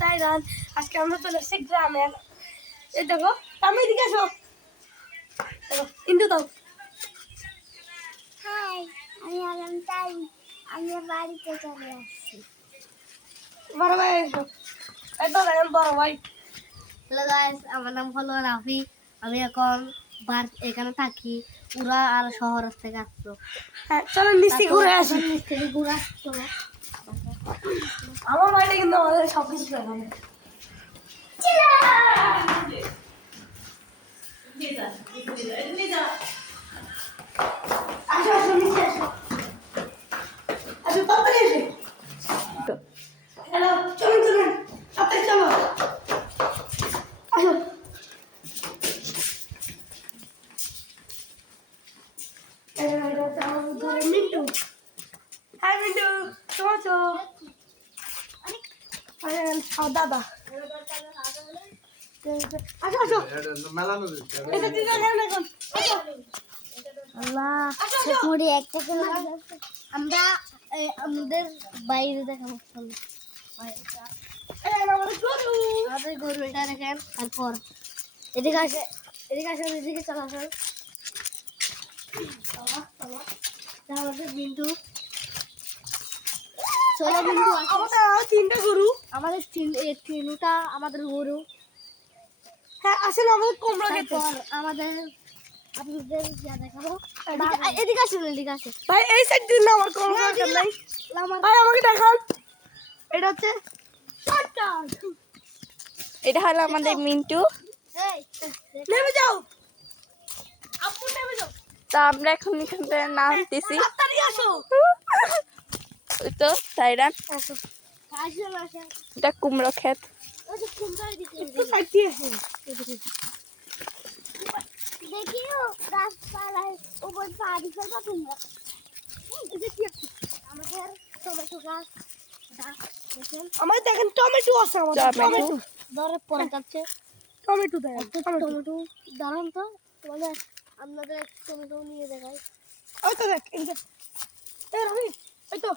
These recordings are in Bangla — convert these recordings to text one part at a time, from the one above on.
সাইরান। আজকে আমরা চলে এসেছি গ্রামে। এই দেখো, আমি এদিকে আসো। ইন্দু দাও। হাই, আমি আগাম তাই আমি বাড়িতে চলে আসছি। বড় ভাই এসো। এই তো দেখেন বড় ভাই। হ্যালো গাইস, আমার নাম হলো রাফি। আমি এখন এখানে থাকি। ওরা আর শহর থেকে আসলো। হ্যাঁ, চলো নিচে ঘুরে আসি। মিস্ত্রি ঘুরে চলো। আমার বাড়িতে কিন্তু আমাদের সব কিছু দেখাবে। আসো আসো নিচে আসো। আসো তাড়াতাড়ি এসো। হ্যালো, চলুন চলুন, তাড়াতাড়ি চলো। আসো। মিন্টু, হ্যাঁ মিন্টু, কেমন আছো? দাদা আসো আসো। এটা তুই দেখেন এখন। আল্লাহ, আসো আসো। মুড়ি একটা করে আমরা আমাদের বাইরে দেখাবো। চলো। এই আমাদের গরু। আমাদের গরু এটা দেখেন। তারপর এদিকে আসে, এদিকে চলো আসো। আমাদের বিন্দু। চলো বিন্দু আসো। আমাদের আরো তিনটা গরু। আমাদের তিনটা আমাদের গরু। হ্যাঁ আসলে আমাদের কোমরা খেতে। তারপর আমাদের আপনাদের যা দেখাবো। এদিকে- এদিকে আসুন, এদিকে আসুন। ভাই এই সাইড দিন না, আমার কোমরা হ্যাঁ, দরকার নাই। আমার- ভাই আমাকে দেখান। এটা হচ্ছে শর্টকাট। এটা হলো আমাদের মিন্টু। এই, নেমে যাও। আপু নেমে যাও। তো আমরা এখন এখান থেকে নামতেছি। তাড়াতাড়ি আসো। ওই তো সাইরান, আসুন, আসুন। এটা কুমড়ো ক্ষেত। ওই যে কোনটার দিকে একটু সাইড দিয়ে আসেন। দেখিও গাছপালার উপর পাড়ি ফেলবা তোমরা। আমাদের টমেটো গাছ দেখেন আমার দেখেন টমেটো আছে, আমাদের টমেটো। টমেটো। ধরে পড়ে যাচ্ছে। টমেটো দেখেন, টমেটো। টমেটো দাঁড়ান তো, তোমাদের আপনাদের টমেটো নিয়ে দেখাই। ওই তো দেখ, এই যে। এই রবি, ওই তো।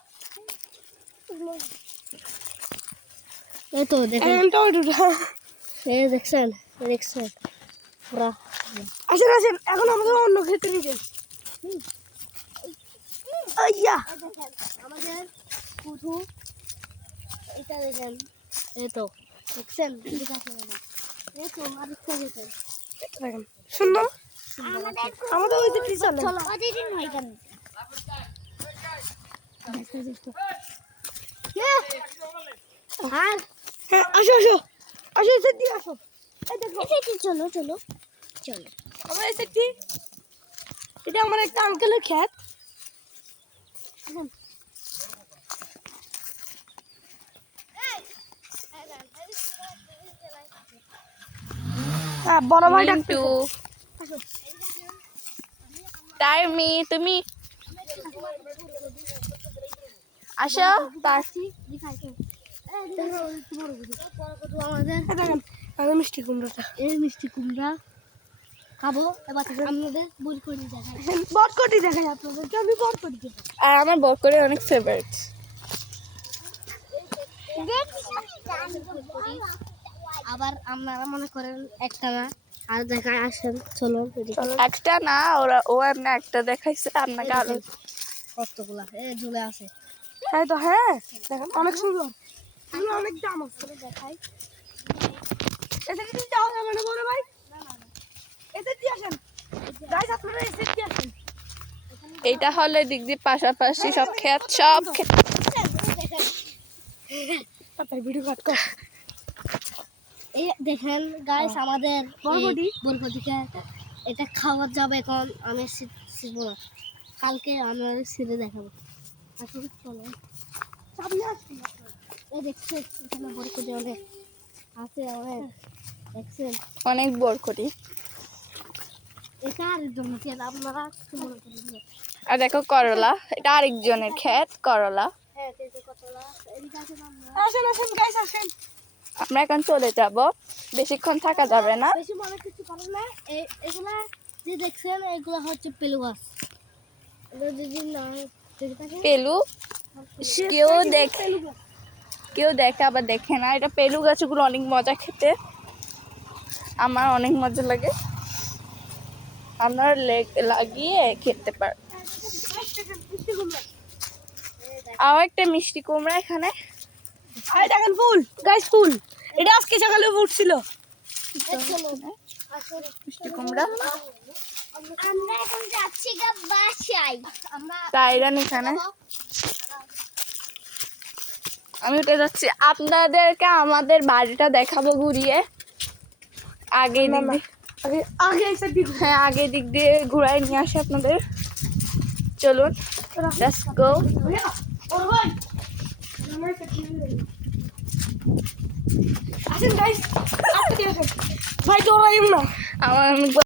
এই তো দেখেন, এই টমেটোটা। এই দেখছেন পুরা। আসেন আসেন, এখন আমাদের অন্য ক্ষেত্রে নিয়ে যাই। আইয়া দেখেন আমাদের শুধু এটা দেখেন। এই তো দেখছেন, এদিকে আসেন না। এই তো আরেকটা দেখেন। দেখেন, সুন্দর। আমাদের আমাদের ওই দিকটি চলে। প্রতিদিন হয় কেন? আর হ্যাঁ আসো আসো আসো, এই সাইড দিয়ে আসো। এই দেখো, এসেছি, চলো চলো চলো। আমার এই সাইডটি। এটা আমার একটা আঙ্কেলের ক্ষেত। হ্যাঁ, বড় ভাই মিন্টু, ডাকতেছে। টাইমি, তুমি আসো। আমাদের এই দেখেন, আমি মিষ্টি কুমড়োটা। এই মিষ্টি কুমড়া খাবো। এবার আমাদের বই করে দেখাই। বটকটি দেখাই আপনাদেরকে, আমি বটকটি দেখাই। আর আমার বরকরি অনেক ফেভারিট। আবার আপনারা মনে করেন একটা না, আর দেখায় আসেন। চলো একটা না, ও এমনি একটা দেখাইছে, আপনাকে আরো কতগুলা ঝুলে আছে। হ্যাঁ তো, হ্যাঁ দেখেন অনেক সুন্দর। এগুলো অনেক দাম আছে। দেখাই। এসে কি যাওয়া যাবে না বড় ভাই? এসে দিয়ে আসেন। গাইস আপনারা এসে দিয়ে আসেন। এইটা হলে দিক দিয়ে পাশাপাশি সব ক্ষেত, সব ক্ষেত। তাই ভিডিও কাট কর। এই দেখেন গাইস, আমাদের বরবটি। বরবটিকে এটা খাওয়া যাবে। এখন আমি শিখবো না, কালকে আমরা ছিঁড়ে দেখাবো। আসলে চলো, সামনে আসুন। এই দেখছেন এখানে বরবটি অনেক আছে, অনেক দেখছেন। অনেক বরকরি। এটা আর জন্য কি আপনারা কিছু মনে করেন না। আর দেখো করলা, এটা আরেকজনের ক্ষেত করলা। হ্যাঁ, তেজে কতলা এদিকে আছে না। আমরা আসেন আসেন গাইস আসেন। আমরা এখন চলে যাব, বেশিক্ষণ থাকা যাবে না। বেশি মনে কিছু করেন না। এগুলা যে দেখছেন এগুলো হচ্ছে পেলু গাছ। এগুলো যদি না দেখে থাকেন, পেলু, কেউ দেখ, কেউ দেখে আবার দেখে না। এটা পেলু গাছগুলো অনেক মজা খেতে, আমার অনেক মজা লাগে। আপনারা লাগিয়ে খেতে পারেন। আর একটা মিষ্টি কুমড়া এখানে। আর দেখেন ফুল, গাইস ফুল। এটা আজকে সকালে ফুটছিল। মিষ্টি কুমড়া আমরা এখন যাচ্ছি গা বাসায়। সাইরান এখানে। আমি উঠে যাচ্ছি, আপনাদেরকে আমাদের বাড়িটা দেখাবো ঘুরিয়ে। আগে দিক দিয়ে, আগে আগে এসে দিক হ্যাঁ আগে দিক দিয়ে ঘুরাই নিয়ে আসি আপনাদের। চলুন, লেটস গো। ওর ভাই আসেন গাইস, আপনি আসেন ভাই, তো না আমার